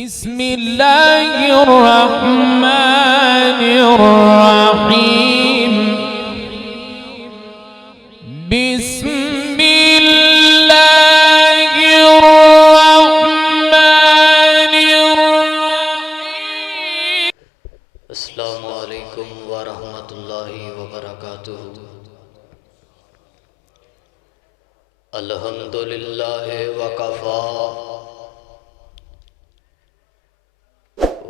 بسم اللہ الرحمن الرحیم بسم اللہ الرحمن الرحیم۔ السلام علیکم ورحمۃ اللہ وبرکاتہ۔ الحمدللہ وکفا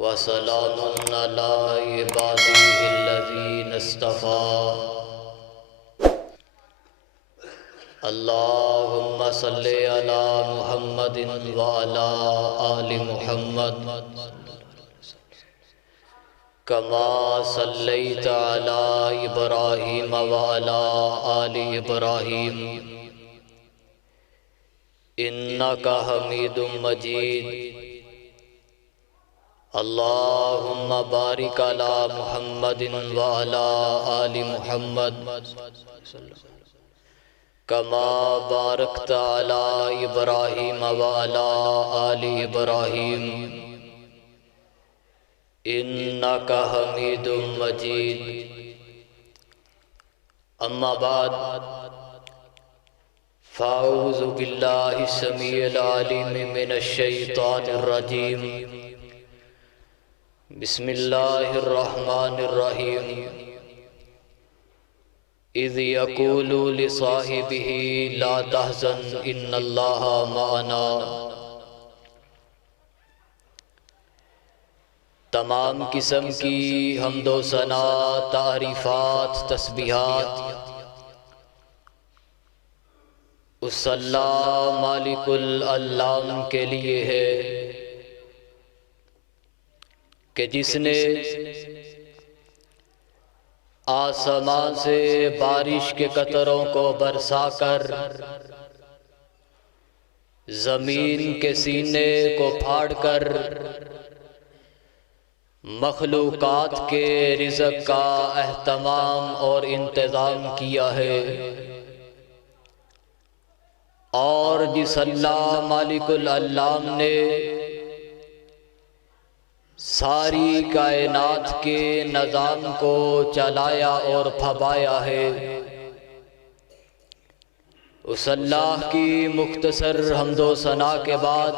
وسلام علی عبادہ الذین اصطفیٰ۔ اللہم صلی علی محمد وعلی آل محمد کما صلیت علی ابراہیم وعلی آل ابراہیم انک حمید مجید۔ اللہم بارک علی محمد وعلی آل محمد کما بارکت علی ابراہیم وعلی آل ابراہیم انک حمید مجید۔ اما بعد فاعوذ باللہ السمیع العلیم من الشیطان الرجیم۔ بسم اللہ الرحمن الرحیم۔ اذ یقول لصاحبہ لا تحزن ان اللہ معنا۔ تمام قسم کی حمد و ثنا، تعریفات، تسبیحات اس اللہ مالک العالم کے لیے ہے کہ جس نے آسمان سے بارش کے قطروں کو برسا کر زمین کے سینے کو پھاڑ کر مخلوقات کے رزق کا اہتمام اور انتظام کیا ہے، اور جس اللہ مالک العالم نے ساری کائنات کے نظام کو چلایا اور پھبایا ہے، اس اللہ کی مختصر حمد و ثنا کے بعد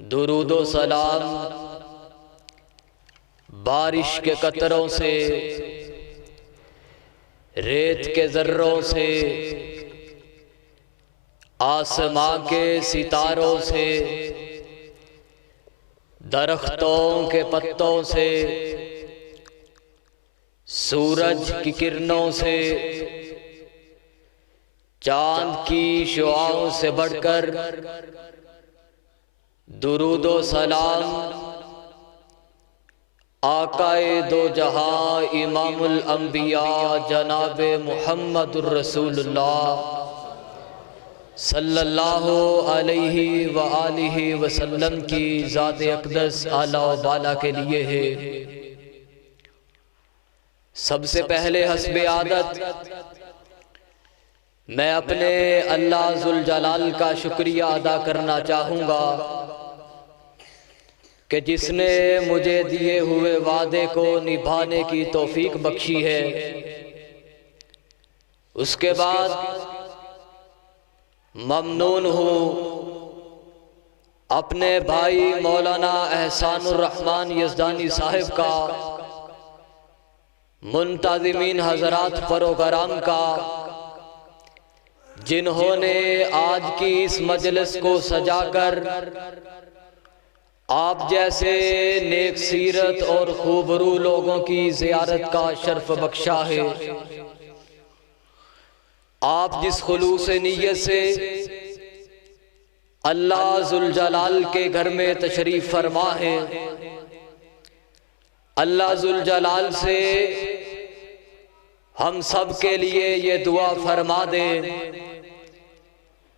درود و سلام بارش کے قطروں سے، ریت کے ذروں سے، آسمان کے ستاروں سے، درختوں کے پتوں سے، سورج کی کرنوں سے، چاند کی شعاعوں سے بڑھ کر درود و سلام آقائے دو جہاں امام الانبیاء جناب محمد الرسول اللہ صلی اللہ علیہ وآلہ وسلم کی ذات اقدس اعلیٰ و بالا کے لیے ہے۔ سب سے پہلے حسب عادت میں اپنے اللہ ذوالجلال کا شکریہ ادا کرنا چاہوں گا کہ جس نے مجھے دیے ہوئے وعدے کو نبھانے کی توفیق بخشی ہے۔ اس کے بعد ممنون ہوں اپنے بھائی مولانا احسان الرحمن یزدانی صاحب کا، منتظمین حضرات پروگرام کا، جنہوں نے آج کی اس مجلس کو سجا کر آپ جیسے نیک سیرت اور خوبرو لوگوں کی زیارت کا شرف بخشا ہے۔ آپ جس خلوص نیت سے اللہ ذوالجلال کے گھر میں تشریف فرما ہے، اللہ ذوالجلال سے ہم سب کے لیے یہ دعا فرما دے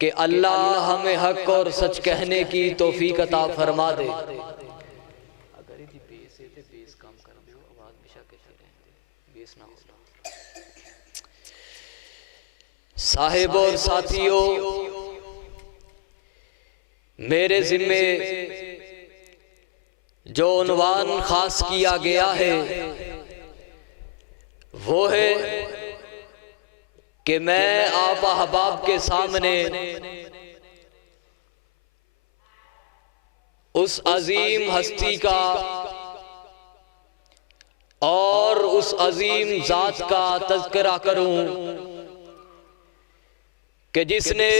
کہ اللہ ہمیں حق اور سچ کہنے کی توفیق عطا فرما دے۔ صاحب اور ساتھیوں، میرے ذمے جو عنوان خاص کیا گیا ہے وہ ہے کہ میں آپ احباب کے سامنے اس عظیم ہستی کا اور اس عظیم ذات کا تذکرہ کروں کہ جس نے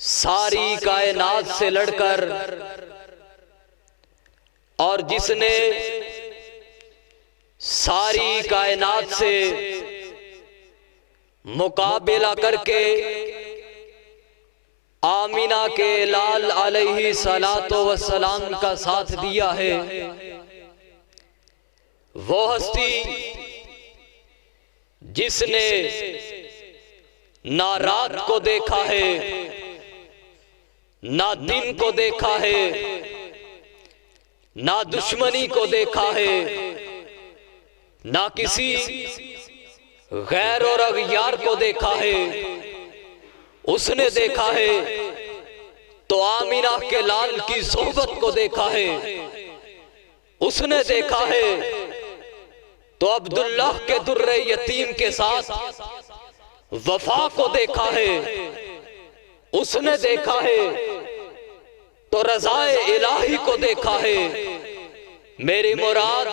ساری کائنات سے لڑ کر اور جس نے ساری کائنات سے مقابلہ کر کے آمینہ کے لال علیہ الصلوۃ والسلام کا ساتھ دیا ہے، وہ ہستی جس نے نہ رات کو دیکھا ہے نہ دن کو دیکھا ہے نہ دشمنی کو دیکھا ہے نہ کسی غیر اور اغیار کو دیکھا ہے، اس نے دیکھا ہے تو آمینہ کے لال کی صحبت کو دیکھا ہے، اس نے دیکھا ہے تو عبداللہ کے در یتیم کے ساتھ وفا کو دیکھا ہے، اس نے دیکھا ہے تو رضائے الہی کو دیکھا ہے۔ میری مراد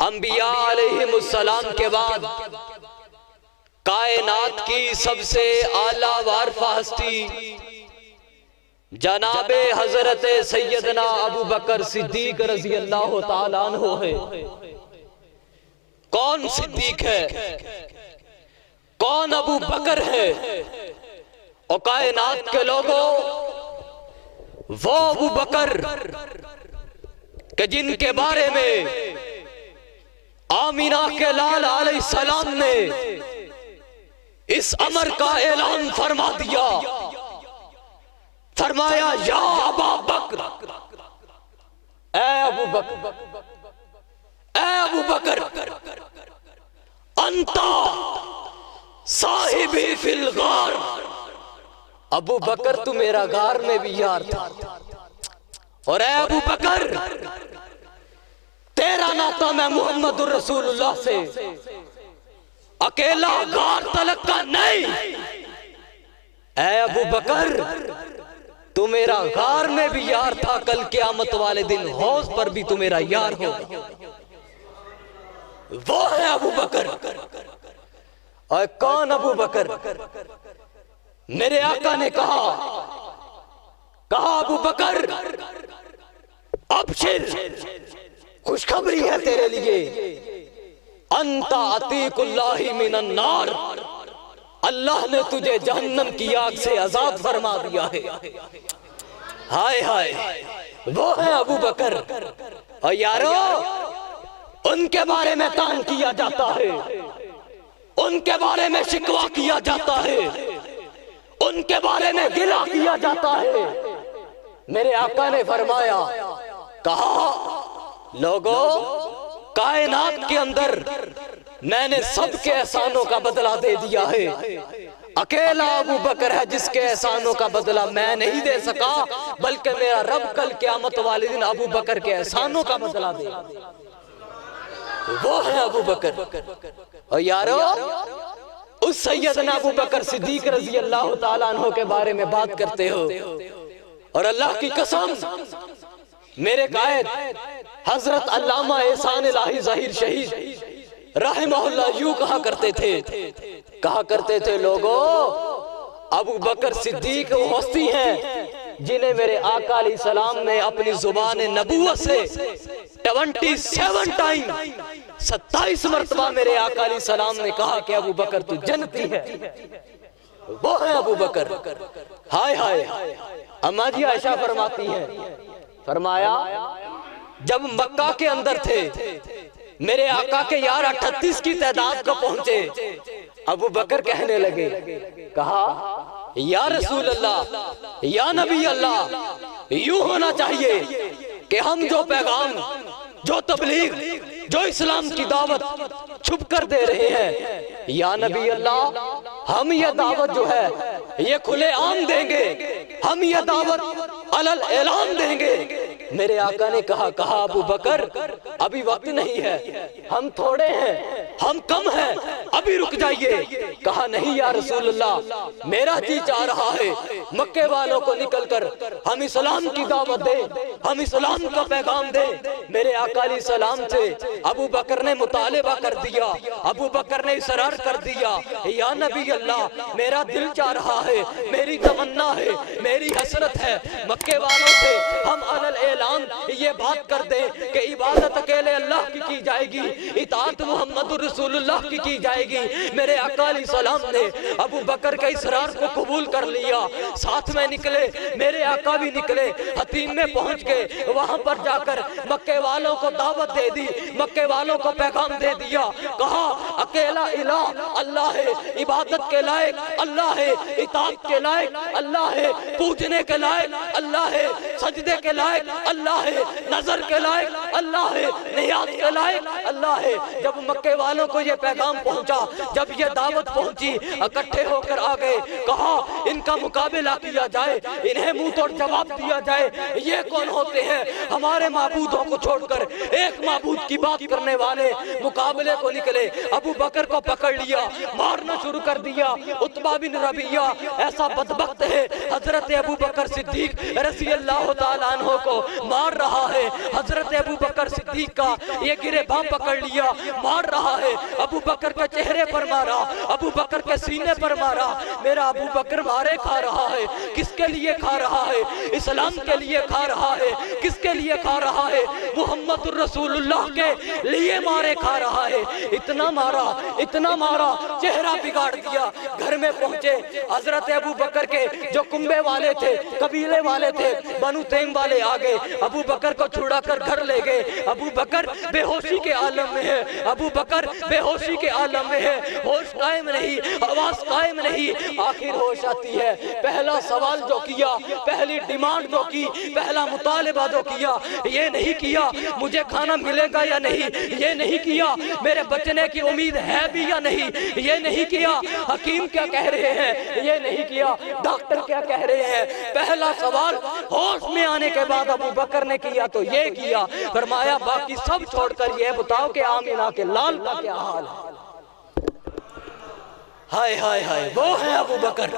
انبیاء علیہم السلام کے بعد کائنات کی سب سے اعلیٰ وارفہ ہستی جناب حضرت سیدنا ابو بکر صدیق رضی اللہ تعالیٰ عنہ ہے۔ کون صدیق ہے؟ کون ابو بکر ہے؟ اور کائنات کے لوگوں، وہ ابو بکر کہ جن کے بارے میں آمینہ کے لال علیہ السلام نے اس امر کا اعلان فرما دیا، فرمایا یا ابا بکر، اے ابو بکر، اے ابو بکر، انتا صاحبی فی الغار، ابو بکر تو میرا غار میں بھی یار تھا، اور اے ابو بکر تیرا ناطہ میں محمد الرسول اللہ سے اکیلا غار تلک کا نہیں، اے ابو بکر تو میرا غار میں بھی یار تھا، کل قیامت والے دن حوض پر بھی تو میرا یار ہو۔ وہ ہے ابو بکر۔ اور کون ابو بکر؟ میرے آقا نے کہا ابو بکر ابشر، خوشخبری ہے تیرے لیے، انتا عتیق اللہ من النار، اللہ نے تجھے جہنم کی آگ سے آزاد فرما دیا ہے۔ ہائے ہائے، وہ ہے ابو بکر۔ اور یارو ان کے بارے میں تان کیا جاتا ہے، ان کے بارے میں شکوہ کیا جاتا ہے، ان کے بارے میں گلہ کیا جاتا ہے۔ میرے آقا نے فرمایا، کہا لوگو کائنات کے اندر میں نے سب کے احسانوں کا بدلہ دے دیا ہے، اکیلا ابو بکر ہے جس کے احسانوں کا بدلہ میں نہیں دے سکا، بلکہ میرا رب کل قیامت والے دن ابو بکر کے احسانوں کا بدلہ دے۔ وہ ہے ابو بکر۔ اور یارو اس سیدنا ابو بکر صدیق رضی اللہ تعالیٰ عنہ کے بارے میں بات کرتے ہو، اور اللہ کی قسم میرے قائد حضرت علامہ احسان الہی ظاہر شہید رحمہ اللہ یوں کہا کرتے تھے لوگوں، ابو بکر صدیق وہ ہستی ہیں جنہیں میرے آقا علیہ السلام نے اپنی زبان نبوت سے 27 ٹائم 27 مرتبہ میرے آقا علیہ السلام نے کہا کہ ابو بکر تو جنتی ہے۔ وہ ہے ابو بکر۔ ہائے ہائے، اماں جی عائشہ فرماتی ہیں، فرمایا جب مکہ کے اندر تھے میرے آقا کے یار 38 کی تعداد کو پہنچے، ابو بکر کہنے لگے، کہا یا رسول اللہ، یا نبی اللہ، یوں ہونا چاہیے کہ ہم جو پیغام، جو تبلیغ، جو اسلام کی دعوت چھپ کر دے رہے ہیں، یا نبی اللہ ہم یہ دعوت جو ہے یہ کھلے عام دیں گے، ہم یہ دعوت علل اعلان دیں گے۔ میرے آقا نے کہا ابو بکر ابھی وقت نہیں ہے، ہم تھوڑے ہیں، ہم کم ہیں، ابھی رک جائیے۔ کہا نہیں یا رسول اللہ، میرا جی چاہ رہا ہے مکے والوں کو نکل کر ہم اسلام کی دعوت دیں، ہم اسلام کا پیغام دیں۔ میرے آقا علیہ السلام سے ابو بکر نے مطالبہ کر دیا، ابو بکر نے اصرار کر دیا، یا نبی اللہ میرا دل چاہ رہا ہے، میری تمنا ہے، میری حسرت ہے، مکے والوں سے ہم علل اعلان یہ بات کر دیں کہ عبادت اکیلے اللہ کی جائے گی، اطاعت محمد رسول اللہ کی جائے گی۔ میرے آقا علیہ السلام نے ابو بکر کے اصرار کو قبول کر لیا، ساتھ میں نکلے، میرے آقا بھی نکلے، حتیم میں پہنچ گئے، وہاں پر جا کر مکے والوں کو دعوت دے دی، مکے والوں کو پیغام دے دیا۔ کہا اکیلا الہ اللہ ہے، عبادت کے لائق اللہ ہے، اطاعت کے لائق اللہ ہے، پوجنے کے لائق اللہ ہے، سجدے کے لائق اللہ ہے، نظر کے لائق اللہ ہے، نیاز کے لائق اللہ ہے۔ جب مکے والوں کو یہ پیغام پہنچا، جب یہ دعوت پہنچی، اکٹھے ہو کر آ گئے۔ کہا ان کا مقابلہ کیا جائے، انہیں منہ توڑ جواب دیا جائے۔ یہ کون ہوتے ہیں؟ ہمارے معبودوں کو چھوڑ کر ایک معبود کی بات کرنے والے مقابلے کو نکلے۔ ابو بکر کو پکڑ لیا، مارنا شروع کر دیا۔ عتبہ بن ربیعہ ایسا بدبخت ہے، حضرت ابو بکر صدیق رضی اللہ تعالیٰ عنہ کو مار رہا ہے۔ حضرت ابو بکر صدیق کا یہ گریباں پکڑ لیا، مار رہا ہے۔ ابو بکر کے چہرے پر مارا، ابو بکر کے سینے پر مارا۔ میرا ابو بکر مارے کھا رہا ہے، کس کے لیے کھا رہا ہے؟ اسلام کے لیے کھا رہا ہے۔ کس کے لیے کھا رہا ہے؟ محمد الرسول اللہ کے لیے مارے کھا رہا ہے۔ اتنا مارا، چہرہ بگاڑ دیا۔ گھر میں پہنچے، حضرت ابو بکر کے جو کنبے والے تھے، قبیلے والے تھے، بنو تیم والے آگے، ابو بکر کو چھڑا کر گھر لے گئے۔ ابو بکر بے ہوشی کے عالم میں ہے، ابو بکر بے ہوشی کے عالم میں ہے، ہوش قائم نہیں، آواز قائم نہیں۔ آخر ہوش آتی ہے، پہلا سوال جو کیا، پہلی ڈیمانڈ جو کی، پہلا مطالبہ جو کیا، یہ نہیں کیا مجھے کھانا ملے گا یا نہیں، یہ نہیں کیا میرے بچنے کی امید ہے بھی یا نہیں، یہ نہیں کیا حکیم کیا کہہ رہے ہیں، یہ نہیں کیا ڈاکٹر کیا کہہ رہے ہیں۔ پہلا سوال ہوش میں آنے کے بعد ابو بکر نے کیا تو یہ کیا، فرمایا باقی سب چھوڑ کر یہ بتاؤ کہ آمینہ کے لال کا کیا حال ہے۔ ہائے ہائے ہائے، وہ ہے ابو بکر،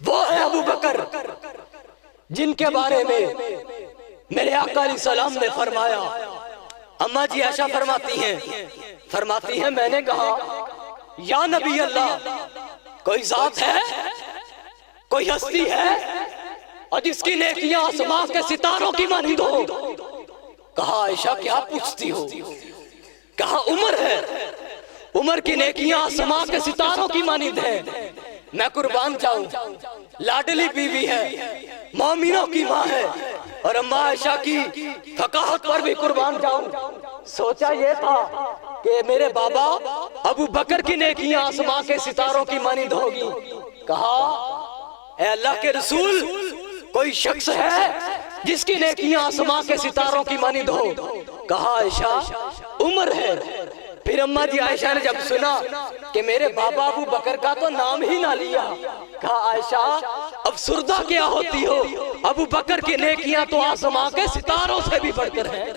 وہ ہے ابو بکر جن کے بارے میں میرے آقا علیہ السلام نے فرمایا۔ اماں جی عائشہ فرماتی ہیں میں نے کہا یا نبی اللہ، کوئی ذات ہے، کوئی ہستی ہے اور جس کی نیکیاں آسمان کے ستاروں کی مانند ہو؟ کہا عائشہ کیا پوچھتی ہو؟ کہا عمر ہے، عمر کی نیکیاں آسمان کے ستاروں کی مانند ہیں۔ میں قربان جاؤں، لاڈلی بیوی ہے، مومنوں کی ماں ہے، اور اماں عائشہ کی فقاہت پر بھی قربان جاؤں۔ سوچا یہ تھا کہ میرے بابا ابو بکر کی نیکیاں آسمان کے ستاروں کی مانند ہوگی۔ کہا اے اللہ کے رسول، کوئی شخص ہے جس کی نیکیاں آسمان کے ستاروں کی مانند ہو؟ کہا عائشہ عمر ہے۔ پھر اماں جی عائشہ نے جب سنا کہ میرے بابا ابو بکر کا تو نام ہی نہ لیا، کہا عائشہ افسردہ کیا ہوتی ہو، ابو بکر کی نیکیاں تو آسمان کے ستاروں سے بھی بڑھ کر ہیں۔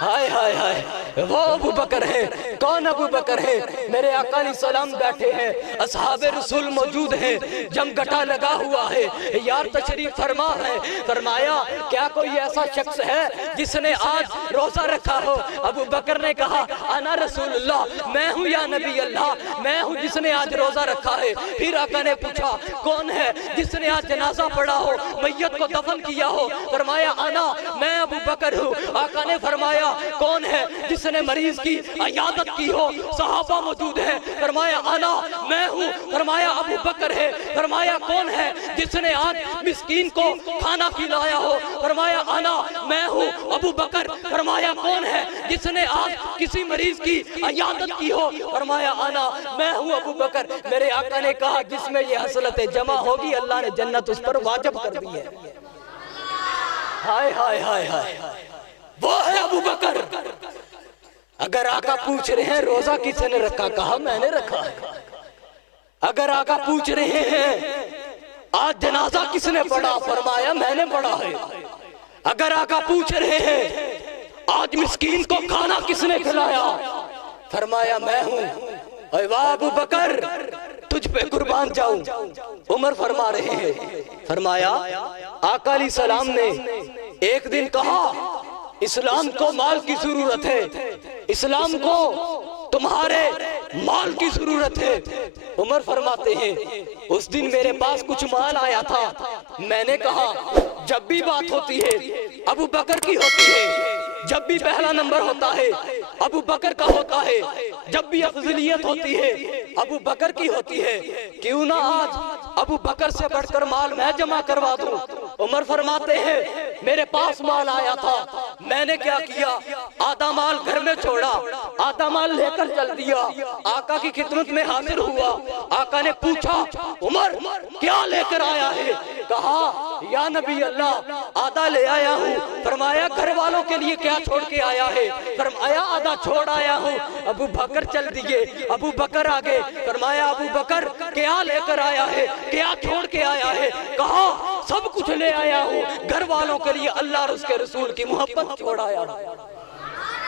ہائے ہائے ہائے، وہ ابو بکر ہیں۔ کون ابو بکر ہیں؟ میرے آقا علیہ السلام بیٹھے ہیں، اصحاب رسول موجود ہیں، جم گھٹا لگا ہوا ہے، یار تشریف فرما ہے۔ فرمایا کیا کوئی ایسا شخص ہے جس نے آج روزہ رکھا ہو؟ ابو بکر نے کہا انا رسول اللہ، میں ہوں یا نبی اللہ، میں ہوں جس نے آج روزہ رکھا ہے۔ پھر آقا نے پوچھا کون ہے جس نے آج جنازہ پڑھا ہو، میت کو دفن کیا ہو؟ فرمایا انا، میں ابو بکر ہوں۔ آقا نے فرمایا کون ہے جس نے مریض کی عیادت کی ہو؟ صحابہ موجود ہیں۔ فرمایا انا، میں ہوں۔ فرمایا ابو بکر ہے۔ فرمایا کون ہے جس نے آج مسکین کو کھانا کھلایا ہو؟ فرمایا انا، میں ہوں ابو بکر۔ فرمایا کون ہے جس نے آج کسی مریض کی عیادت کی ہو؟ فرمایا انا، میں ہوں ابو بکر۔ میرے آقا نے کہا جس میں یہ حسرتیں جمع ہوگی اللہ نے جنت اس پر واجب کر دی ہے۔ ہائے ہائے ہائے ہائے، وہ ہے ابو بکر۔ اگر آقا پوچھ رہے ہیں روزہ کس نے رکھا؟ کہا میں نے رکھا ہے۔ اگر آقا پوچھ رہے ہیں آج جنازہ کس نے پڑھا؟ فرمایا میں نے پڑھا ہے۔ اگر آقا پوچھ رہے ہیں آج مسکین کو کھانا کس نے کھلایا؟ فرمایا میں ہوں۔ اے واہ ابو بکر تجھ پہ قربان جاؤں۔ عمر فرما رہے ہیں، فرمایا آقا علیہ السلام نے ایک دن کہا اسلام کو مال کی ضرورت ہے، اسلام کو تمہارے مال کی ضرورت ہے۔ عمر فرماتے ہیں اس دن میرے پاس کچھ مال آیا تھا، میں نے کہا جب بھی بات ہوتی ہے ابو بکر کی ہوتی ہے، جب بھی پہلا نمبر ہوتا ہے ابو بکر کا ہوتا ہے، جب بھی افضلیت ہوتی ہے ابو بکر کی ہوتی ہے، کیوں نہ آج ابو بکر سے بڑھ کر مال میں جمع کروا دوں۔ عمر فرماتے ہیں میرے پاس مال آیا تھا، میں نے کیا کیا، آدھا مال گھر میں چھوڑا، آدھا مال لے کر چل دیا، آقا کی خدمت میں حاضر ہوا۔ آقا نے پوچھا عمر کیا لے کر آیا ہے؟ کہا یا نبی اللہ آدھا لے آیا ہوں۔ فرمایا گھر والوں کے لیے کیا چھوڑ کے آیا ہے؟ فرمایا آدھا چھوڑ آیا ہوں۔ ابو بکر چل دیے، ابو بکر آگے۔ فرمایا ابو بکر کیا لے کر آیا ہے، کیا چھوڑ کے آیا ہے؟ کہا سب کچھ لے آیا ہوں، گھر والوں کے لیے اللہ اور اس کے رسول کی محبت چھوڑ آیا ہوں۔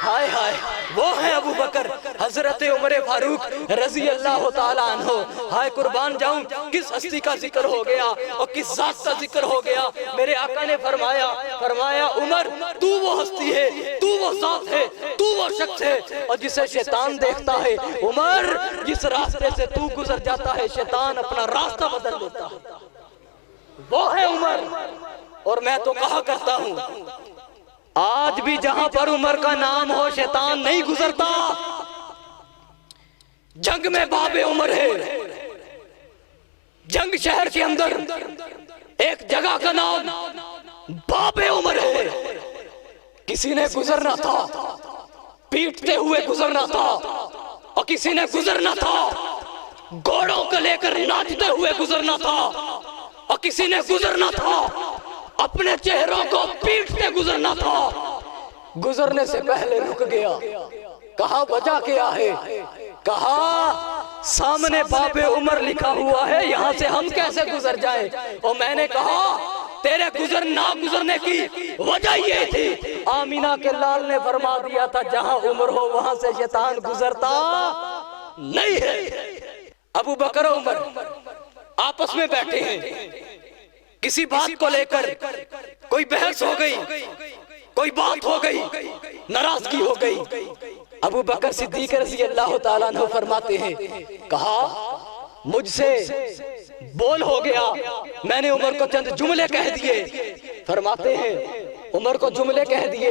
ہائے ہائے وہ ہے ابو بکر حضرت عمر فاروق رضی اللہ تعالیٰ عنہ۔ ہائے قربان جاؤں کس ہستی کا ذکر ہو گیا اور کس ذات کا ذکر ہو گیا۔ میرے آقا نے فرمایا عمر تو وہ ہستی ہے، تو وہ ذات ہے، تو وہ شخص ہے اور جسے شیطان دیکھتا ہے۔ عمر جس راستے سے تو گزر جاتا ہے شیطان اپنا راستہ بدل دیتا ہے، وہ ہے عمر۔ اور میں تو کہا کرتا ہوں آج بھی جہاں پر عمر کا نام ہو شیطان نہیں گزرتا۔ جنگ میں باب عمر ہے، جنگ شہر کے اندر ایک جگہ کا نام باب عمر ہے۔ کسی نے گزرنا تھا، پیٹتے ہوئے گزرنا تھا، اور کسی نے گزرنا تھا گھوڑوں کو لے کر ناچتے ہوئے گزرنا تھا، اور کسی نے گزرنا تھا اپنے چہروں کو پیٹتے گزرنا تھا۔ گزرنے سے پہلے رک گیا، کہا وجہ کیا ہے؟ کہا سامنے باب عمر لکھا ہوا ہے، یہاں سے ہم کیسے گزر جائیں؟ اور میں نے کہا تیرے نہ گزرنے کی وجہ یہ تھی، آمینہ کے لال نے فرما دیا تھا جہاں عمر ہو وہاں سے شیطان گزرتا نہیں ہے۔ ابو بکر و عمر آپس میں بیٹھے ہیں، کسی بات کو لے کر کوئی بحث ہو گئی، کوئی بات ہو گئی، ناراضگی ہو گئی۔ ابو بکر صدیق رضی اللہ تعالیٰ عنہ فرماتے ہیں کہا مجھ سے بول ہو گیا، میں نے عمر کو چند جملے کہہ دیے۔ فرماتے ہیں عمر کو جملے کہہ دیے،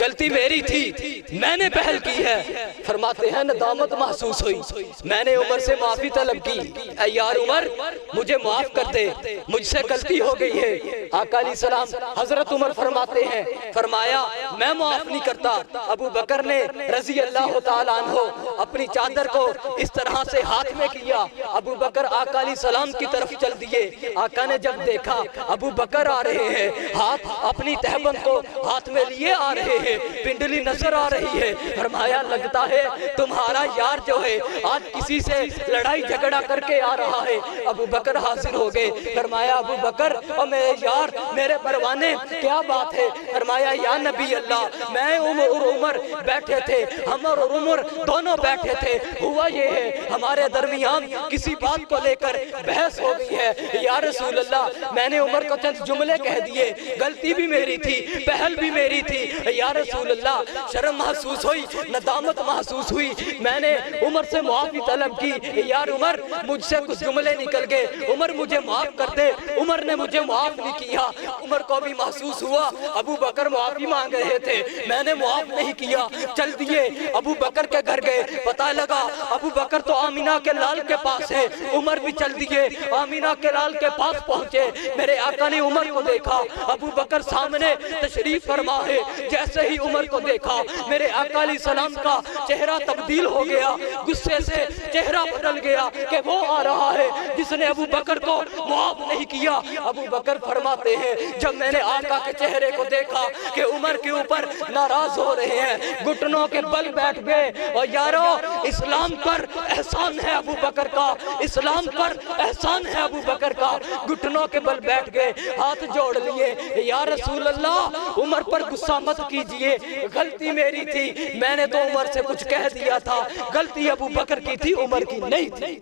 غلطی میری تھی، میں نے پہل کی ہے۔ فرماتے ہیں ندامت محسوس ہوئی، میں نے عمر سے معافی طلب کی، اے یار عمر مجھے معاف کر دے، مجھ سے غلطی ہو گئی ہے۔ آقا علیہ السلام حضرت عمر فرماتے ہیں فرمایا میں معاف نہیں کرتا۔ ابو بکر نے رضی اللہ تعالیٰ عنہ اپنی چادر کو اس طرح سے ہاتھ میں کیا، ابو بکر آقا علیہ السلام کی طرف چل دیے۔ آقا نے جب دیکھا ابو بکر آ رہے ہیں، ہاتھ اپنی تہبند کو ہاتھ میں لیے آ رہے ہیں، پنڈلی نظر آ رہی ہے، فرمایا لگتا ہے تمہارا یار جو ہے آج کسی سے لڑائی جھگڑا کر کے آ رہا ہے۔ ابو بکر حاضر ہو گئے، فرمایا ابو بکر اور میرے یار میرے پروانے کیا بات ہے؟ فرمایا یا نبی اللہ میں اور عمر بیٹھے تھے، ہم اور عمر دونوں بیٹھے تھے، ہوا یہ ہے ہمارے درمیان کسی بات کو لے کر بحث ہو گئی ہے، یا رسول اللہ میں نے عمر کو چند جملے کہہ دیے، غلطی بھی میری تھی، پہل بھی میری تھی، یا رسول اللہ شرم محسوس ہوئی، ندامت محسوس ہوئی، میں نے عمر سے معافی طلب کی، یار عمر مجھ سے کچھ جملے نکل گئے، عمر مجھے معاف کر دے۔ عمر نے مجھے معاف نہیں کیا، عمر کو بھی محسوس ہوا ابو بکر معافی مانگ رہے تھے، میں نے معاف نہیں کیا، چل دیے ابو بکر کے گھر گئے، پتہ لگا ابو بکر تو آمینہ کے لال کے پاس ہے، عمر بھی چل دیے آمینہ کے لال کے پاس پہنچے، میرے آقا نے عمر کو دیکھا، ابو بکر سامنے تشریف فرما ہے۔ جیسے ہی عمر کو دیکھا میرے آقا علیہ السلام کا چہرہ تبدیل ہو گیا، غصے سے چہرہ بدل گیا کہ وہ آ رہا ہے جس نے ابو بکر کو معاف نہیں کیا۔ ابو بکر فرماتے ہیں جب میں نے آقا کے چہرے کو دیکھا کہ عمر کے اوپر ناراض ہو رہے ہیں، گھٹنوں کے بل بیٹھ گئے۔ اور یارو اسلام پر احسان ہے ابو بکر کا، اسلام پر احسان ہے ابو بکر کا، گھٹنوں کے بل بیٹھ گئے، ہاتھ جوڑ لیے، یا رسول اللہ عمر پر غصہ مت کیجئے، غلطی میری تھی، میں نے تو عمر سے کچھ کہہ دیا تھا، غلطی ابو بکر کی تھی، عمر کی نہیں تھی۔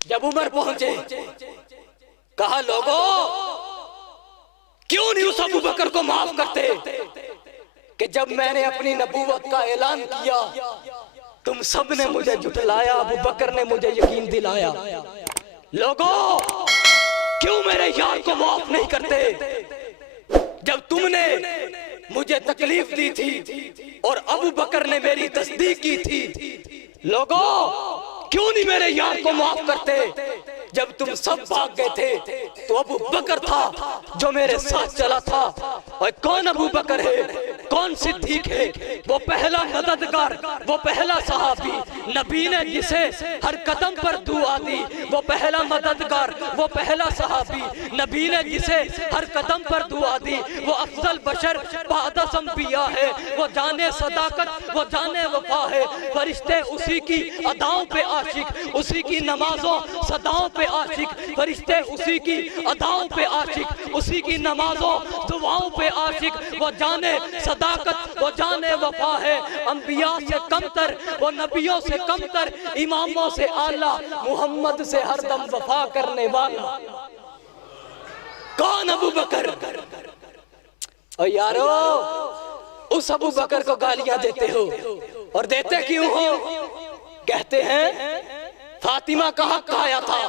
جب عمر پہنچے کہا لوگوں کیوں نہیں اس ابو بکر کو معاف کرتے کہ جب میں نے اپنی نبوت کا اعلان کیا تم سب نے مجھے جھٹلایا، ابو بکر نے مجھے یقین دلایا۔ لوگوں کیوں میرے یار کو معاف نہیں کرتے جب تم نے مجھے تکلیف دی تھی اور ابو بکر نے میری تصدیق کی تھی؟ لوگوں کیوں نہیں میرے یار کو معاف کرتے جب تم سب بھاگ گئے تھے تو ابو بکر تھا جو میرے ساتھ چلا تھا۔ اور کون ابو بکر ہے، کون صدیق ہے؟ وہ پہلا مددگار، وہ پہلا صحابی، نبی نے جسے ہر قدم پر دعا دی، وہ پہلا مددگار، وہ پہلا صحابی، نبی نے جسے ہر قدم پر دعا دی، وہ افضل بشر بعد انبیاء ہے، وہ جانے صداقت، وہ جانے وفا ہے، فرشتے اسی کی اداؤں پہ عاشق، اسی کی نمازوں صداؤں پہ عاشق، فرشتے اسی کی اداؤں پہ عاشق، اسی کی نمازوں دعاؤں پہ عاشق، وہ جانے صداقت، وہ جانے وفا ہے، انبیاء سے کم تر، وہ نبیوں سے کم تر، اماموں سے اعلیٰ، محمد سے ہر دم وفا کرنے والا کون ابو بکر؟ اور یارو اس ابو بکر کو گالیاں دیتے ہو، اور دیتے کیوں ہو؟ کہتے ہیں فاطمہ کا حق کھایا تھا،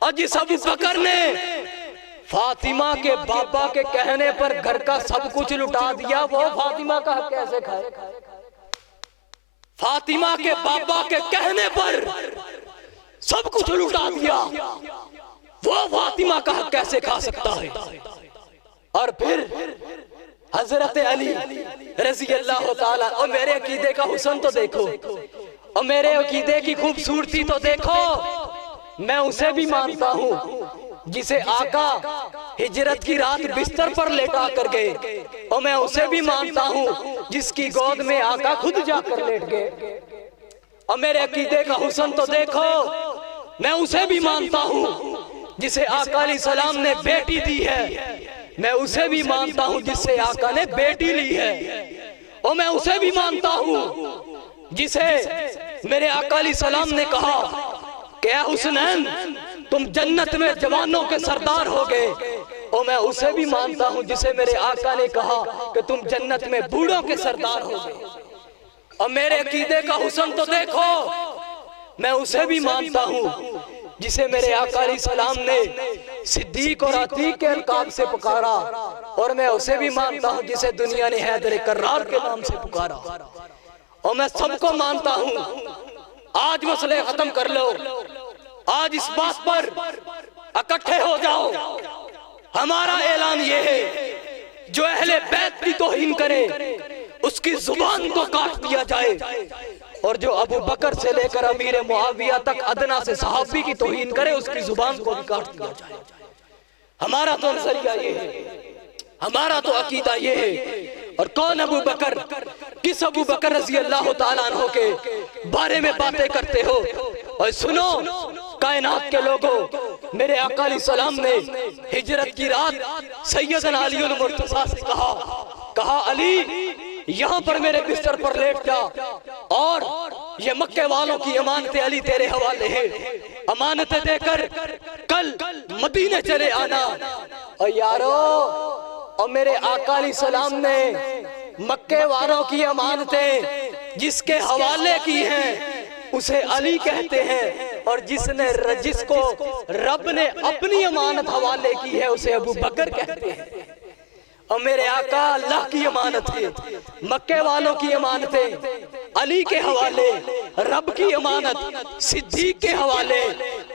اور جس ابو بکر نے فاطمہ کے بابا کے کہنے پر گھر کا سب کچھ لٹا دیا، وہ فاطمہ کا حق کیسے کھائے؟ فاطمہ کے بابا کے کہنے پر سب کچھ لٹا دیا، وہ فاطمہ کا حق کیسے کھا سکتا ہے؟ اور پھر حضرت علی رضی اللہ تعالیٰ، اور میرے عقیدے کا حسن تو دیکھو، اور میرے عقیدے کی خوبصورتی تو دیکھو، میں اسے بھی مانتا ہوں جسے آقا ہجرت کی رات بستر پر لیٹا کر گئے، اور میں اسے بھی مانتا ہوں جس کی گود میں آقا خود جا کر لیٹ گئے۔ اور میرے عقیدے کا حسن تو دیکھو، میں اسے بھی مانتا ہوں جسے آقا علیہ السلام نے بیٹی دی ہے، میں اسے بھی مانتا ہوں جس سے آقا نے بیٹی لی ہے، اور میں اسے بھی مانتا ہوں جسے میرے آقا علیہ السلام نے کہا کہ اے حسنین تم جنت میں جوانوں کے سردار ہو گئے، اور میں اسے بھی مانتا ہوں جسے میرے آقا نے کہا کہ تم جنت میں بوڑھوں کے سردار ہو گئے۔ اور میرے عقیدے کا حسن تو دیکھو، میں اسے بھی مانتا ہوں جسے میرے آقا علیہ السلام نے صدیق اور عتیق کے القاب سے پکارا، اور میں اسے بھی مانتا ہوں جسے دنیا نے حیدر کرار کے نام سے پکارا۔ اور میں سب کو مانتا ہوں۔ آج مسئلے ختم کر لو، آج اس بات پر اکٹھے ہو جاؤ، ہمارا اعلان یہ ہے جو اہل بیت کی توہین کرے اس کی زبان کو کاٹ دیا جائے، اور جو ابو بکر سے لے کر امیر معاویہ تک ادنا سے صحابی کی توہین کرے اس کی زبان کو بھی کاٹ دیا جائے۔ ہمارا تو نظریہ یہ ہے، ہمارا تو عقیدہ یہ ہے۔ اور کون ابو بکر، کس ابو بکر رضی اللہ تعالیٰ عنہ کے بارے میں باتیں کرتے ہو؟ اور سنو کائنات کے لوگوں، میرے آقا علیہ السلام نے ہجرت کی رات سیدنا علی المرتضیٰ سے کہا علی یہاں پر میرے بستر پر لیٹ جا، اور یہ مکہ والوں کی امانتیں علی تیرے حوالے ہیں، امانتیں دے کر کل مدینے چلے آنا۔ اور یارو، اور میرے آقا علیہ السلام نے مکہ والوں کی امانتیں جس کے حوالے کی ہیں اسے علی کہتے ہیں، اور جس کو رب نے اپنی امانت حوالے کی ہے اسے ابو بکر کہتے ہیں۔ اور میرے آقا اللہ کی امانت ہے، مکہ والوں کی امانتیں علی کے حوالے، رب کی امانت صدیق کے حوالے۔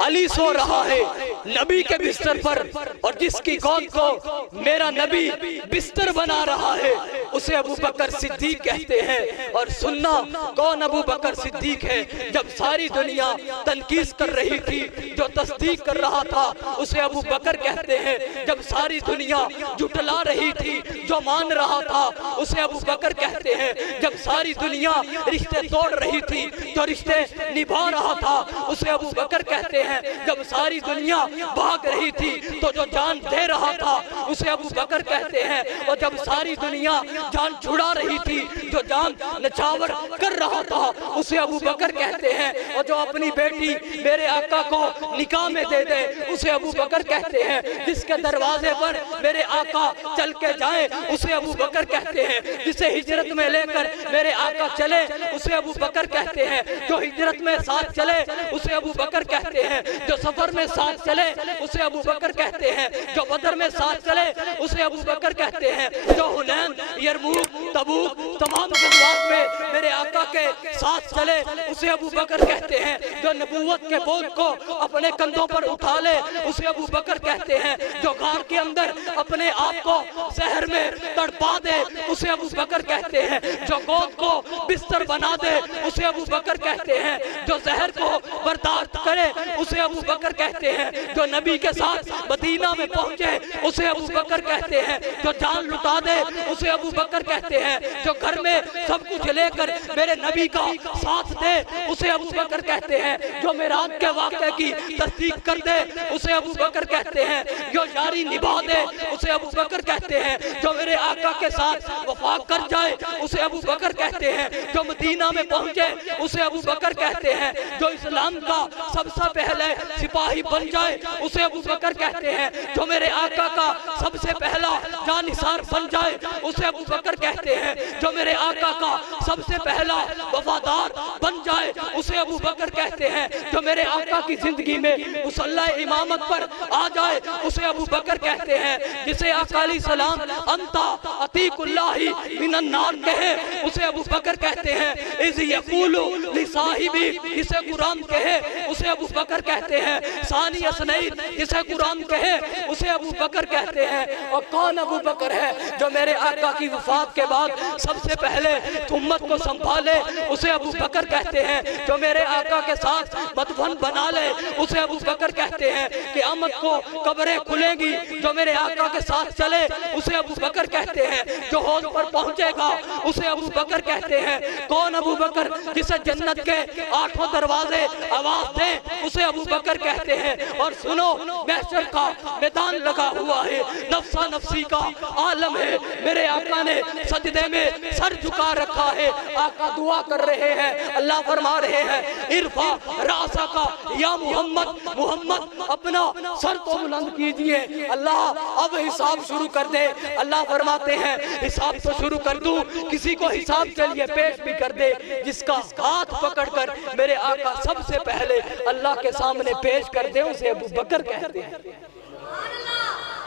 علی سو رہا ہے نبی کے بستر پر، اور جس کی گود کو میرا نبی بستر بنا رہا ہے اسے ابو بکر صدیق کہتے ہیں۔ اور سننا کون ابو بکر صدیق ہے؟ جب ساری دنیا تنقید کر رہی تھی جو تصدیق کر رہا تھا اسے ابو بکر کہتے ہیں۔ جب ساری دنیا جھٹلا رہی تھی جو مان رہا تھا اسے ابو بکر کہتے ہیں۔ جب ساری دنیا رشتے توڑ رہی تھی جو رشتے نبھا رہا تھا اسے ابو بکر کہتے ہیں۔ جب ساری دنیا بھاگ رہی تھی تو جو جان دے رہا تھا اسے ابو بکر کہتے ہیں۔ اور جب ساری دنیا جان چھڑا رہی تھی جو جان نچھاور کر رہا تھا اسے ابو بکر کہتے ہیں۔ اور جو اپنی بیٹی میرے آقا کو نکاح میں دے دے اسے ابو بکر کہتے ہیں۔ جس کے دروازے پر میرے آقا چل کے جائیں اسے ابو بکر کہتے ہیں۔ جسے ہجرت میں لے کر میرے آقا چلے اسے ابو بکر کہتے ہیں۔ جو ہجرت میں ساتھ چلے اسے ابو بکر کہتے ہیں۔ جو سفر میں ساتھ چلے اسے ابو بکر کہتے ہیں۔ جو بدر میں ساتھ چلے اسے ابو بکر کہتے ہیں۔ جو حنین، یرموک، تبوک تمام غزوات میں میرے آقا کے ساتھ چلے اسے ابو بکر کہتے ہیں۔ جو نبوت کے بوجھ کو اپنے کندھوں پر اٹھا لے اسے ابو بکر کہتے ہیں۔ جو غار کے اندر اپنے آپ کو زہر میں تڑپا دے اسے ابو بکر کہتے ہیں۔ جو گود کو بستر بنا دے اسے ابو بکر کہتے ہیں۔ جو زہر کو برداشت کرے اسے ابو بکر کہتے ہیں۔ جو نبی کے ساتھ مدینہ میں پہنچے اسے ابو بکر کہتے ہیں۔ جو جان لٹا دے اسے ابو بکر کہتے ہیں۔ جو گھر میں سب کچھ لے کر میرے نبی کا ساتھ دے اسے ابو بکر کہتے ہیں۔ جو معراج کے واقعے کی تصدیق کر دے اسے ابو بکر کہتے ہیں۔ جو یاری نبھا دے اسے ابو بکر کہتے ہیں۔ جو میرے آقا کے ساتھ وفا کر جائے اسے ابو بکر کہتے ہیں۔ جو مدینہ میں پہنچے اسے ابو بکر کہتے ہیں۔ جو اسلام کا سب سے پہلے سپاہی بن جائے اسے ابو بکر کہتے ہیں۔ جو میرے آقا کا سب سے پہلا جانثار بن جائے اسے ابو بکر کہتے ہیں۔ جو میرے آقا کا سب سے پہلا وفادار بن جائے اسے ابو بکر کہتے ہیں۔ جو میرے آقا کی زندگی میں مصلی امامت پر آ جائے اسے ابو بکر کہتے ہیں۔ جسے آقا علیہ السلام انتا عتیق اللہ من النار کہے اسے ابو بکر کہتے ہیں۔ اذ یقول لصاحبی جسے قرآن کہے اسے ابو بکر کہتے ہیں۔ ثانی اثنین جسے قرآن کہے اسے ابو بکر کہتے ہیں۔ اور کون ابو بکر ہے جو میرے آقا کی وفات کے بعد سب سے پہلے امت کو سنبھالے اسے ابو بکر کہتے ہیں۔ جو میرے آقا کے ساتھ مدفن بنا لے اسے ابو بکر کہتے ہیں۔ قیامت کو قبریں کھلیں گی جو میرے آقا کے ساتھ چلے اسے ابو بکر کہتے ہیں۔ جو حوض پر پہنچے گا اسے ابو بکر کہتے ہیں۔ کون ابو بکر جسے جنت کے 8 دروازے آواز دیں اسے ابو بکر کہتے ہیں۔ اور سنو محشر کا میدان لگا ہوا ہے، نفسا نفسی کا عالم ہے، میرے آقا نے سجدے میں سر جھکا رکھا ہے، آقا دعا کر رہے ہیں، اللہ فرما رہے ہیں ارفع راسک یا محمد، محمد اپنا سر تو بلند کیجئے، اللہ اب حساب شروع کر دے۔ اللہ فرماتے ہیں حساب تو شروع کر دوں، کسی کو حساب کے لیے پیش بھی کر دے، جس کا ہاتھ پکڑ کر میرے آقا سب سے پہلے اللہ کے سامنے پیش کر دے اسے ابو بکر کہتے ہیں۔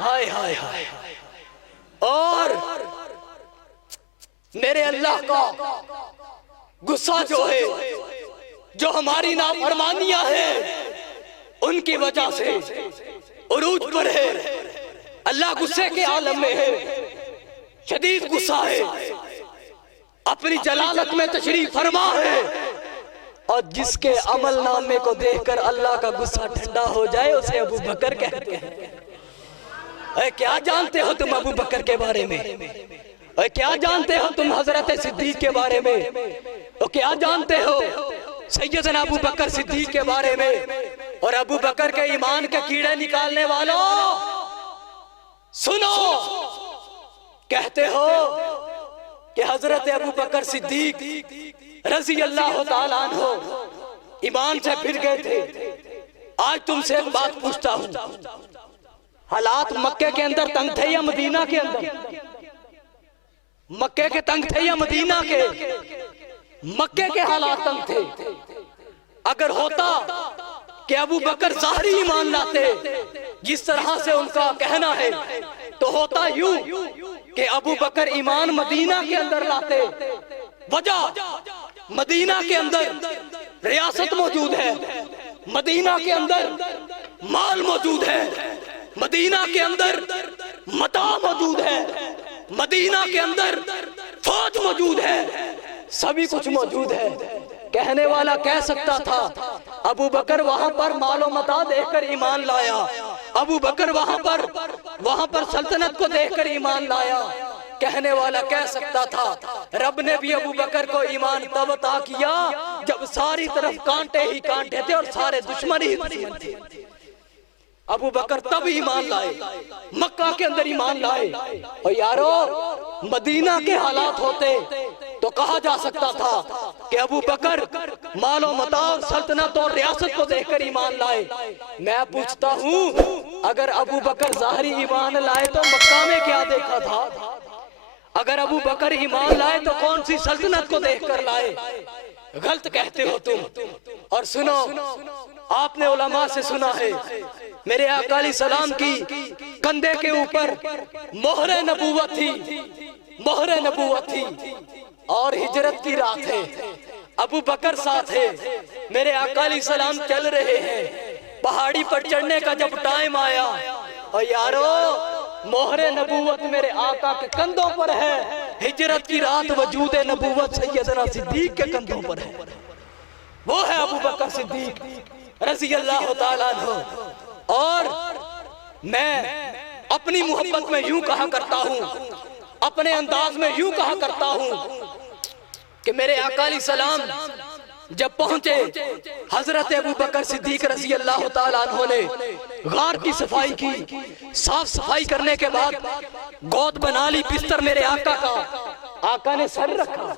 ہائے ہائے ہائے۔ اور میرے اللہ کا غصہ جو ہے، جو ہماری نافرمانیاں ہیں ان کی وجہ سے عروج پر ہے، اللہ غصے کے عالم میں ہے، شدید غصہ ہے، اپنی جلالت میں تشریف فرما ہے۔ اور جس کے عمل نامے کو دیکھ کر اللہ کا غصہ ٹھنڈا ہو جائے اسے ابو بکر کہتے ہیں۔ اے کیا جانتے ہو تم ابو بکر کے بارے میں؟ اے کیا جانتے ہو تم حضرت صدیق کے بارے میں؟ اور کیا جانتے ہو سیدنا ابو بکر صدیق کے بارے میں؟ اور ابو بکر کے ایمان کے کیڑے نکالنے والوں سنو، کہتے ہو کہ حضرت ابو بکر صدیق رضی اللہ تعالیٰ عنہ ایمان سے پھر گئے تھے۔ آج تم سے ایک بات پوچھتا ہوں، حالات مکے کے اندر تنگ تھے یا مدینہ کے اندر؟ مکے کے تنگ تھے یا مدینہ کے؟ مکے کے حالات تنگ تھے۔ اگر ہوتا کہ ابو بکر ظاہری ایمان لاتے جس طرح سے ان کا کہنا ہے تو ہوتا یوں کہ ابو بکر ایمان مدینہ کے اندر لاتے۔ وجہ مدینہ کے اندر ریاست موجود ہے، مدینہ کے اندر مال موجود ہے، مدینہ کے اندر متاع موجود ہے، مدینہ کے اندر فوج موجود ہے، سبھی کچھ موجود ہے۔ کہنے والا کہہ سکتا تھا ابو بکر وہاں پر مال و متاع دیکھ کر ایمان لایا، ابو بکر وہاں پر سلطنت کو دیکھ کر ایمان لایا۔ کہنے والا کہہ سکتا تھا رب نے بھی ابو بکر کو ایمان تب عطا کیا جب ساری طرف کانٹے ہی کانٹے تھے اور سارے دشمن ہی دشمن تھے۔ ابو بکر تب ایمان لائے، مکہ کے اندر ایمان لائے۔ اور یارو مدینہ کے حالات ہوتے تو کہا جا سکتا تھا کہ ابو بکر مال و متاع اور سلطنت اور ریاست کو دیکھ کر ایمان لائے۔ میں پوچھتا ہوں اگر ابو بکر ظاہری ایمان لائے تو مکہ میں کیا دیکھا تھا؟ اگر ابو بکر ایمان لائے تو کون سی سلطنت کو دیکھ کر لائے؟ غلط کہتے ہو تم۔ اور سنو، آپ نے علماء سے سنا ہے میرے آقا علیہ السلام کی کندھے کے اوپر مہر نبوت تھی، مہر نبوت تھی، اور ہجرت کی رات ہے، ابو بکر ساتھ ہے، میرے آقا علیہ السلام چل رہے ہیں، پہاڑی پر چڑھنے کا جب ٹائم آیا، اور یارو مہر نبوت میرے آقا کے کندھوں پر ہے، ہجرت کی رات وجود نبوت سیدنا صدیق کے کندھوں پر ہے، وہ ہے ابو بکر صدیق رضی اللہ تعالیٰ عنہ۔ اور میں اپنی محبت میں یوں کہا کرتا ہوں، اپنے انداز میں یوں کہا کرتا ہوں کہ میرے آقا علیہ السلام جب پہنچے، حضرت ابو بکر صدیق رضی اللہ تعالیٰ عنہ نے غار کی صفائی کی، صاف صفائی کرنے کے بعد گود بنا لی بستر میرے آقا کا، آقا نے سر رکھا،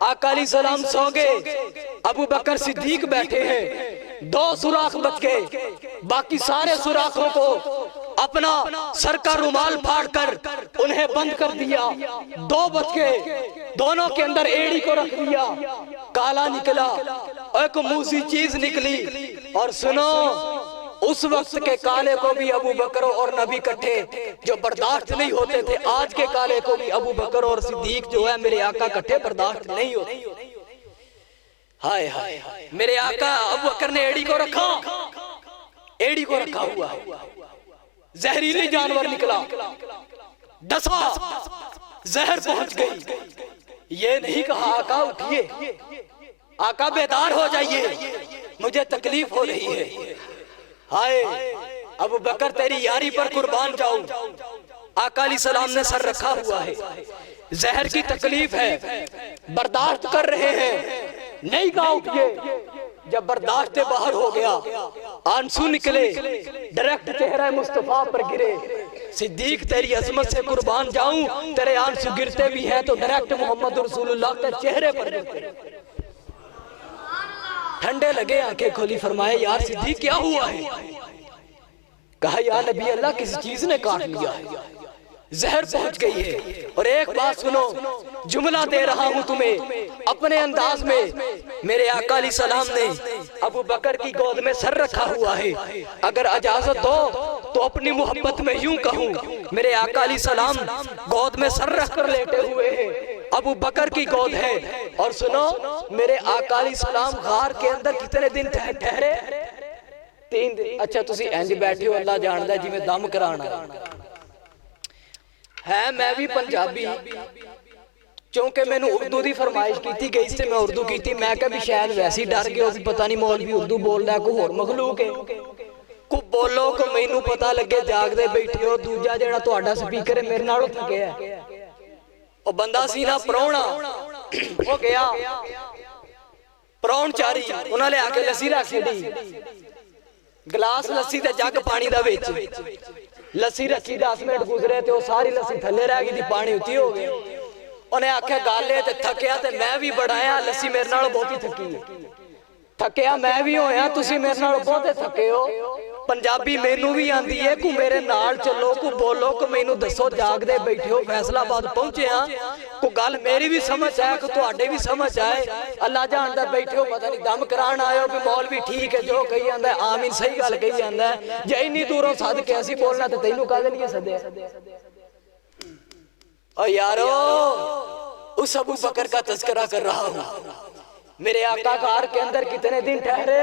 آقا علیہ السلام سو گئے، ابو بکر صدیق بیٹھے ہیں، 2 سوراخ بچ گئے، باقی سارے سوراخوں کو اپنا سر کا رومال پھاڑ کر انہیں بند کر دیا، 2 بچ گئے، دونوں کے اندر ایڑی کو رکھ دیا، کالا نکلا، ایک موسی چیز نکلی۔ اور سنو، اس وقت کے کالے کو بھی ابو بکر اور نبی کٹھے جو برداشت نہیں ہوتے تھے، آج کے کالے کو بھی ابو بکر اور صدیق جو ہے میرے آقا کٹھے برداشت نہیں ہوتے۔ ہائے ہائے، میرے آقا ابو بکر نے ایڑی کو رکھا، ایڑی کو رکھا ہوا ہے، زہریلی جانور نکلا، ڈسا، زہر پہنچ گئی۔ یہ نہیں کہا آقا اٹھئے، آقا بیدار ہو جائیے، مجھے تکلیف ہو رہی ہے۔ ہائے ابو بکر تیری یاری پر قربان جاؤں، آقا علیہ السلام نے سر رکھا ہوا ہے، زہر کی تکلیف ہے، برداشت کر رہے ہیں، نہیں کہا اٹھئے۔ جب برداشت باہر ہو گیا، آنسو نکلے، ڈائریکٹ چہرہ مصطفیٰ پر گرے۔ صدیق تیری عظمت سے قربان جاؤں، تیرے آنسو گرتے بھی ہیں تو ڈائریکٹ محمد رسول اللہ کے چہرے پر گرتے۔ ٹھنڈے لگے، آنکھیں کھولی، فرمائے یا صدیق کیا ہوا ہے؟ کہا یا نبی اللہ کسی چیز نے کاٹ لیا ہے، زہر پہنچ گئی ہے۔ اور ایک بات سنو، جملہ دے رہا ہوں تمہیں اپنے انداز میں، میرے آقا علیہ السلام نے ابو بکر کی گود میں سر رکھا ہوا ہے، اگر اجازت دو تو اپنی محبت میں یوں کہوں، میرے آقا علیہ السلام گود میں سر رکھ کر لیٹے ہوئے ہیں، ابو بکر کی گود ہے۔ اور سنو، میرے آقا علیہ السلام غار کے اندر کتنے دن ٹھہرے؟ 3 دن۔ اچھا تسی انج بیٹھے ہو، اللہ جاندا ہے جی میں دم کرانا ہے، میں بھی پنجابی چونکہ میں نے اردو دی فرمائش کی تھی، گئی سے میں اردو کی تھی، میں کہ بھی شاید ویسی ڈر گئے ہو بھی پتہ نہیں مولوی اردو بول رہا ہے، کوئی اور مخلوق ہے، کو بولو کو مینوں پتہ لگے جاگ دے بیٹھے ہو۔ دوجا جیڑا تہاڈا سپیکر ہے میرے نالوں تھکے ہے، او بندہ سی نا پرونا ہو گیا، پرون چاری انہاں لے آ کے لسی رکھ چھڈی، گلاس لسی تے جگ پانی دا وچ، لسی رکھی 10 منٹ گزرے تے وہ ساری لسی تھلے رہ گئی تھی، پانی اتھی ہو گئے۔ انہیں آکھے گالے تے تھکیا تے میں بھی بڑھایا، لسی میرے نال بہت ہی تھکی ہے، تھکیا میں بھی ہویا، تسی میرے نال بہت تھکے ہو۔ پنجابی مینوں بھی آندی ہے، کو میرے نال چلو، کو بولو، کو مینوں دسو جاگ دے بیٹھے ہو، فیصلہ آباد پہنچے ہاں، کو گل میری بھی سمجھ آئے، کو تہاڈے بھی سمجھ آئے، اللہ جاندا بیٹھے ہو، پتہ نہیں دم کران آئے ہو، بھی مولوی ٹھیک ہے جو کہی جاندا ہے، آمین صحیح گل کہی جاندا ہے، جے اتنی دوروں سد کے اسی بولنا تے تینوں کہہ لیے سدے۔ او یارو اس ابو بکر کا تذکرہ کر رہا ہوں، میرے آقا غار کے اندر کتنے دن ٹھہرے؟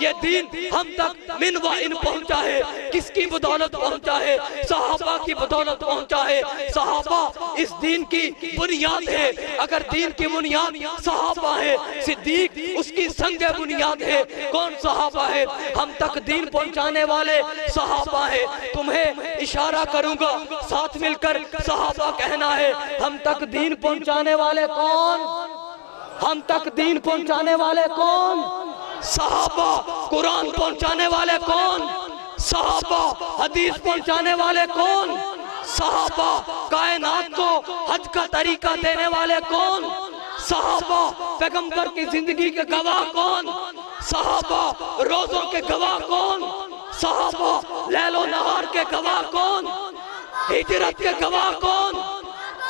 یہ دین ہم تک من و ان پہنچا ہے کس کی بدولت پہنچا ہے؟ صحابہ کی بدولت پہنچا ہے۔ صحابہ اس دین کی بنیاد ہے۔ اگر دین کی بنیاد صحابہ ہے، صدیق اس کی سنگ بنیاد ہے۔ کون صحابہ ہے؟ ہم تک دین پہنچانے والے صحابہ ہے۔ تمہیں اشارہ کروں گا، ساتھ مل کر صحابہ کہنا ہے۔ ہم تک دین پہنچانے والے کون؟ ہم تک دین پہنچانے والے کون؟ صحابہ۔ قرآن پہنچانے والے کون؟ صحابہ۔ حدیث پہنچانے والے کون؟ صحابہ۔ کائنات کو حج کا طریقہ دینے والے کون؟ صحابہ۔ پیغمبر کی زندگی کے گواہ کون؟ صحابہ۔ روزوں کے گواہ کون؟ صحابہ۔ لیل و نہار کے گواہ کون؟ ہجرت کے گواہ کون؟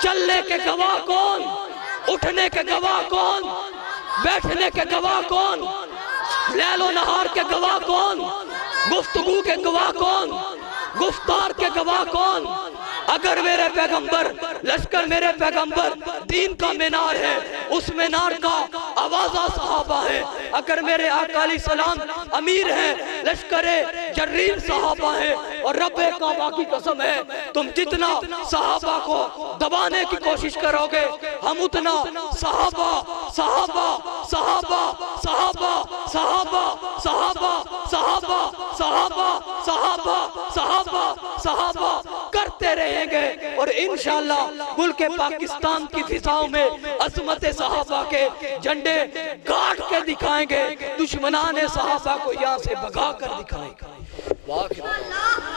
چلنے کے گواہ کون؟ اٹھنے کے گواہ کون؟ بیٹھنے کے گواہ کون؟ لیل و نہار کے گواہ کون؟ گفتگو کے گواہ کون؟ گفتار کے گواہ کون؟ اگر میرے پیغمبر لشکر میرے پیغمبر دین کا مینار ہے، اس مینار کا آوازہ صحابہ ہے۔ اگر میرے آقا علیہ السلام امیر ہیں، لشکر جرین صحابہ ہے۔ اور رب کعبہ کی قسم ہے، تم جتنا صحابہ کو دبانے کی کوشش کرو گے، ہم اتنا صحابہ صحابہ صحابہ صحابہ صحابہ صحابہ صحابہ صحابہ صحابہ صحابہ صحابہ کرتے رہیں گے۔ اور انشاءاللہ ملک پاکستان کی فضاؤں میں عظمت صحابہ کے جھنڈے گاڑ کے دکھائیں گے، دشمنان صحابہ کو یہاں سے بھگا کر دکھائیں گے۔